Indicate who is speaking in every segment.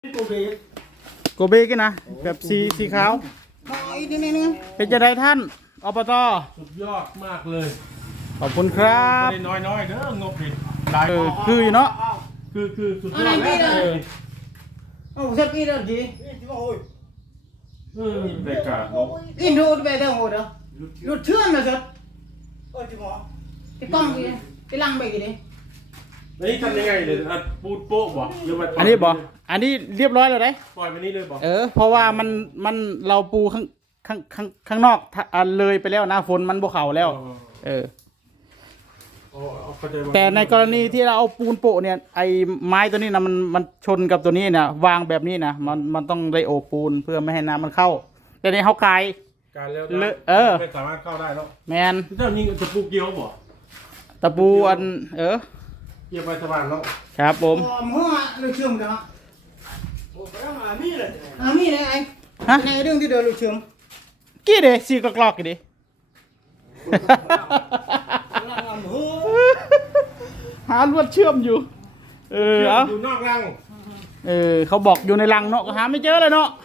Speaker 1: โกเบกินนะแบบสีขาวเป็นจะได้ท่านอบต.
Speaker 2: สุดยอดมากเลย
Speaker 1: ขอบคุณครับ
Speaker 2: น้อยเด้องบผิด
Speaker 1: คืออยู่เนาะ
Speaker 2: คือสุดยอดเลย
Speaker 3: โอ้สักกี่เดือนกี่
Speaker 2: ได้กาลบ
Speaker 3: อินโดไปได้หมดเหรอรถเชื่อมนะสักที่หมอที่กล้องกี่ที่ลังไปกี่ดิ
Speaker 2: นี่ทำยังไงเลยปูดโป๊ะบ่หรือว่า
Speaker 1: อันนี้บ่อันนี้เรียบร้อยเลยได้
Speaker 2: ปล่อยไปนี่เลยบ่
Speaker 1: เพราะว่ามันเราปูข้างนอกเลยไปแล้วนะฝนมันบวเข่าแล้วแต่ในกรณีที่เราเอาปูนโปะเนี่ยไอ้ไม้ตัวนี้นะมันชนกับตัวนี้นะวางแบบนี้นะมันต้องได้โอบปูนเพื่อไม่ให้น้ำมันเข้าแต่ในเขาการ
Speaker 2: แล้วไม่สามารถเข้าได้แล้ว
Speaker 1: แมน
Speaker 2: เจ้ายิงตะปูเกี่ยวบ่
Speaker 1: ตะปูอัน
Speaker 2: เกี่ยวไปสว่านแล้ว
Speaker 1: ครับผม
Speaker 3: หัวลูกเชื่อมกันฮะโอ้ยอามีเลยไอ้ในเรื่องที่เดินลูกเชื่อม
Speaker 1: กี่เดสี่กลอกกี่เดหาลวดเชื่อมอยู่
Speaker 2: อยู่นอกรัง
Speaker 1: เขาบอกอยู่ในรังเนาะหาไม่เจอเลยเนาะ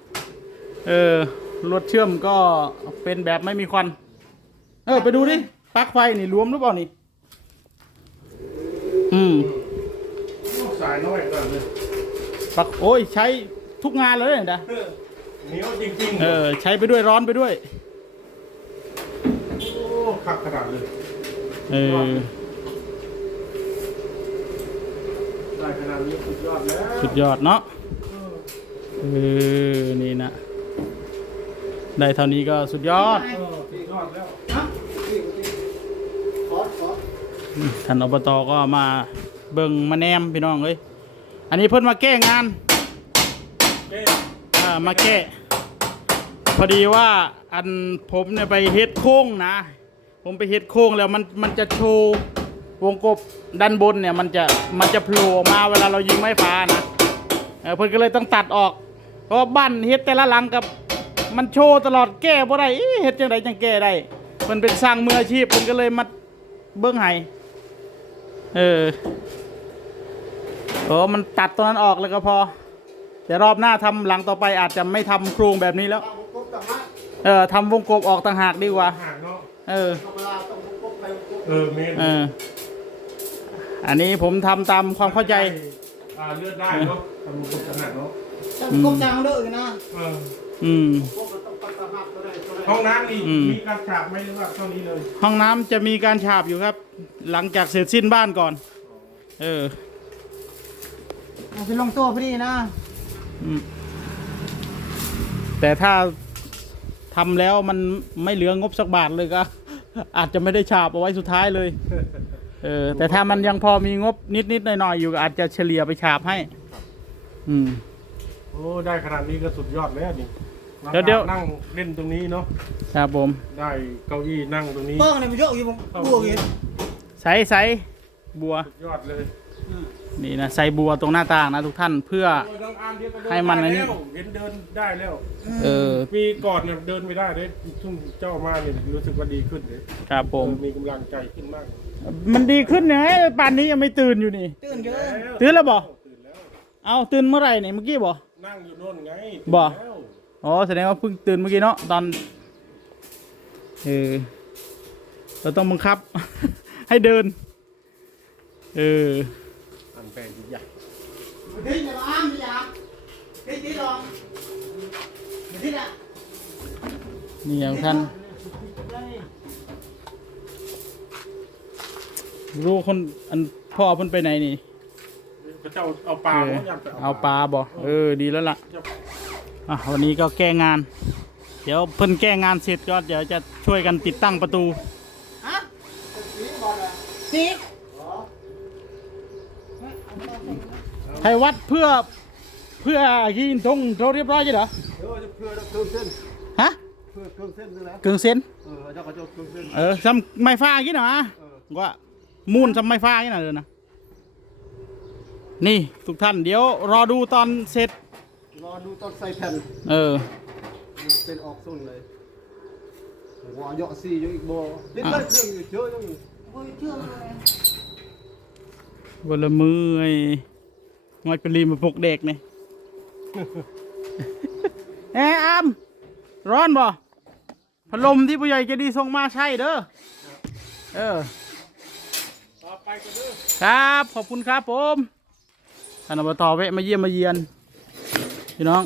Speaker 1: ลวดเชื่อมก็เป็นแบบไม่มีควันไปดูดิปลั๊กไฟนี่รวมหรือเปล่านี่
Speaker 2: สายน้อยก่อนเลย
Speaker 1: ปลั๊กโอ้ยใช้ทุกงานเลยนะ
Speaker 2: เหนียวจริง
Speaker 1: ใช้ไปด้วยร้อนไปด้วย
Speaker 2: โอ้ขับขนาดเลยได้ขนาดนี้สุดยอดแล้ว
Speaker 1: สุดยอดเนาะนี่นะได้เท่านี้ก็สุดยอด
Speaker 2: สุดยอดแล้ว
Speaker 1: ท่านอบต.ก็มาเบิ่งมาแนมพี่น้องเอ้ยอันนี้เพิ่นมาแก้งานมาแก้พอดีว่าอันผมเนี่ยไปเฮ็ดโค้งนะผมไปเฮ็ดโค้งแล้วมันจะโชว์วงกบด้านบนเนี่ยมันจะโผล่ออกมาเวลาเรายิงไม้ฟ้านะเพิ่นก็เลยต้องตัดออกเพราะบ้านเฮ็ดแต่ละหลังกับมันโชว์ตลอดแก้บ่ได้เฮ็ดจังไดจังแก้ได้เพิ่นเป็นสร้างมืออาชีพเพิ่นก็เลยมาเบิ่งให้มันตัดตรงนั้นออกเลยก็พอแต่รอบหน้าทำหลังต่อไปอาจจะไม่ทำโครงแบบนี้แล้วทำวงกบออกต่างหากดีกว่าอันนี้ผมทำตามความเข้าใจ
Speaker 2: เลือดได้เนาะทำวงกบต่างหากเนาะ
Speaker 3: กบจางเด้อนะ
Speaker 2: ห้องน้ำนี่มีการฉาบไหมหรือว่าเท่านี้เลย
Speaker 1: ห้องน้ำจะมีการฉาบอยู่ครับหลังจากเสร็จสิ้นบ้านก่อน
Speaker 3: จะลงตัวพอดีนะ
Speaker 1: แต่ถ้าทำแล้วมันไม่เหลืองบสักบาทเลยก็อาจจะไม่ได้ฉาบเอาไว้สุดท้ายเลยแต่ถ้ามันยังพอมีงบนิดหน่อยๆอยู่อาจจะเฉลี่ยไปฉาบให้
Speaker 2: โอ้ได้ขนาดนี้ก็สุดยอดแล้วนี่
Speaker 1: เดี๋ยว
Speaker 2: นั่งเล่นตรงนี้เนาะ
Speaker 1: ครับผม
Speaker 2: ได้เก้าอี้นั่งตรงนี้
Speaker 3: เปิ้งเนี่ยมันเยอะอยู่บัวอยู่
Speaker 1: ใส่บัว
Speaker 2: ยอดเลย
Speaker 1: นี่นะใส่บัวตรงหน้าต่างนะทุกท่านเพื่อให้มันอันนี้
Speaker 2: เห็นเดินได้แล้วปีก่อนเนี่ยเดินไม่ได้เลยช่วงเจ้ามาเนี่ยรู้สึกว่าดีขึ้นเลย
Speaker 1: ครับผม
Speaker 2: มีกำลังใจขึ้นมาก
Speaker 1: มันดีขึ้นไงป่านนี้ยังไม่ตื่นอยู่นี่
Speaker 3: ตื่นเยอะ
Speaker 1: ตื่นแล้วบ่เอาตื่นเมื่อไหร่เนี่ยเมื่อกี้บ่
Speaker 2: นั่งอยู่โน่นไง
Speaker 1: บ่แสดงว่าเพิ่งตื่นเมื่อกี้เนาะตอนเราต้องบังคับให้เดิน
Speaker 2: อันแปลงยิ่งใหญ่
Speaker 3: ที่จะมาอ้ามอยากที่ลองที่ละ
Speaker 1: นี่อย่างท่านรู้คนอันพ่อเพิ่นไปไหนนี่
Speaker 2: เขาจะเอาปลา
Speaker 1: เอาปลาบ่ดีแล้วล่ะวันนี้ก็แก้งานเดี๋ยวเพิ่นแก้งานเสร็จก็เดี๋ยวจะช่วยกันติดตั้งประตู
Speaker 3: สี
Speaker 1: ให้วัดเพื่อยินตรงเราเรียบร้อยใช่เหรอ
Speaker 3: เพื่อเครื่องเส้น
Speaker 1: ฮะ
Speaker 3: เพื่อเครื่องเส้นนี่แหละ
Speaker 1: เครื่องเส้น
Speaker 3: เจ้าก็จะเครื่องเส้น
Speaker 1: ซ้ำไม้ฟ้ากี่หน่ะว่ามูลซ้ำไม้ฟ้ากี่หน่ะเลยนะนี่ทุกท่านเดี๋ยวรอดูตอนเสร็จ
Speaker 3: รอดูตอนใส่แผ่นเป็นออกส้นเลยหัวเยาะซี่ยังอีกบ่เล่นเครื่องเยอะยัง
Speaker 1: วันละมือไอ้งอยปรีมาปกเด็กเนี่ยเอ้อามร้อนบ่พัดลมที่ผู้ใหญ่ใจะดีส่งมาใช่เด้อ
Speaker 2: ต่อไปกันเด้อ
Speaker 1: ครับขอบคุณครับผมท่านอบตแวะมาเยี่ยมมาเยียนพี่น้อง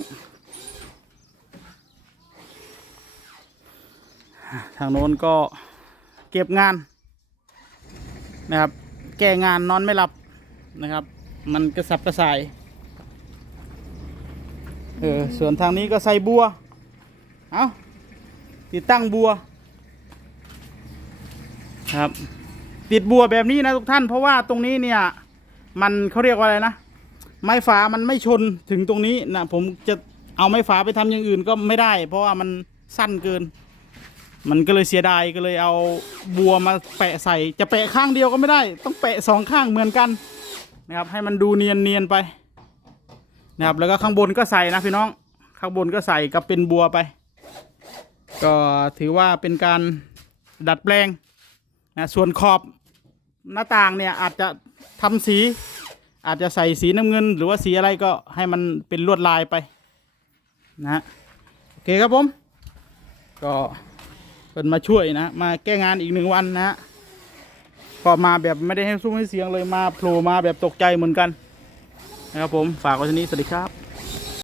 Speaker 1: ทางโน้นก็เก็บงานนะครับแก้งานนอนไม่หลับนะครับมันกระสับกระส่ายส่วนทางนี้ก็ใส่บัวเอาติดตั้งบัวครับติดบัวแบบนี้นะทุกท่านเพราะว่าตรงนี้เนี่ยมันเขาเรียกว่าอะไรนะไม้ฝามันไม่ชนถึงตรงนี้นะผมจะเอาไม้ฝาไปทำอย่างอื่นก็ไม่ได้เพราะว่ามันสั้นเกินมันก็เลยเสียดายก็เลยเอาบัวมาแปะใส่จะแปะข้างเดียวก็ไม่ได้ต้องแปะสองข้างเหมือนกันนะครับให้มันดูเนียนไปนะครับแล้วก็ข้างบนก็ใส่นะพี่น้องข้างบนก็ใส่กับเป็นบัวไปก็ถือว่าเป็นการดัดแปลงนะส่วนขอบหน้าต่างเนี่ยอาจจะทำสีอาจจะใส่สีน้ำเงินหรือว่าสีอะไรก็ให้มันเป็นลวดลายไปนะฮะโอเคครับผมก็เป็นมาช่วยนะมาแก้งานอีก1 วันนะฮะก็มาแบบไม่ได้ให้ซุ้มให้เสียงเลยมาโผล่มาแบบตกใจเหมือนกันนะครับผมฝากไว้ที่นี้สวัสดีครับ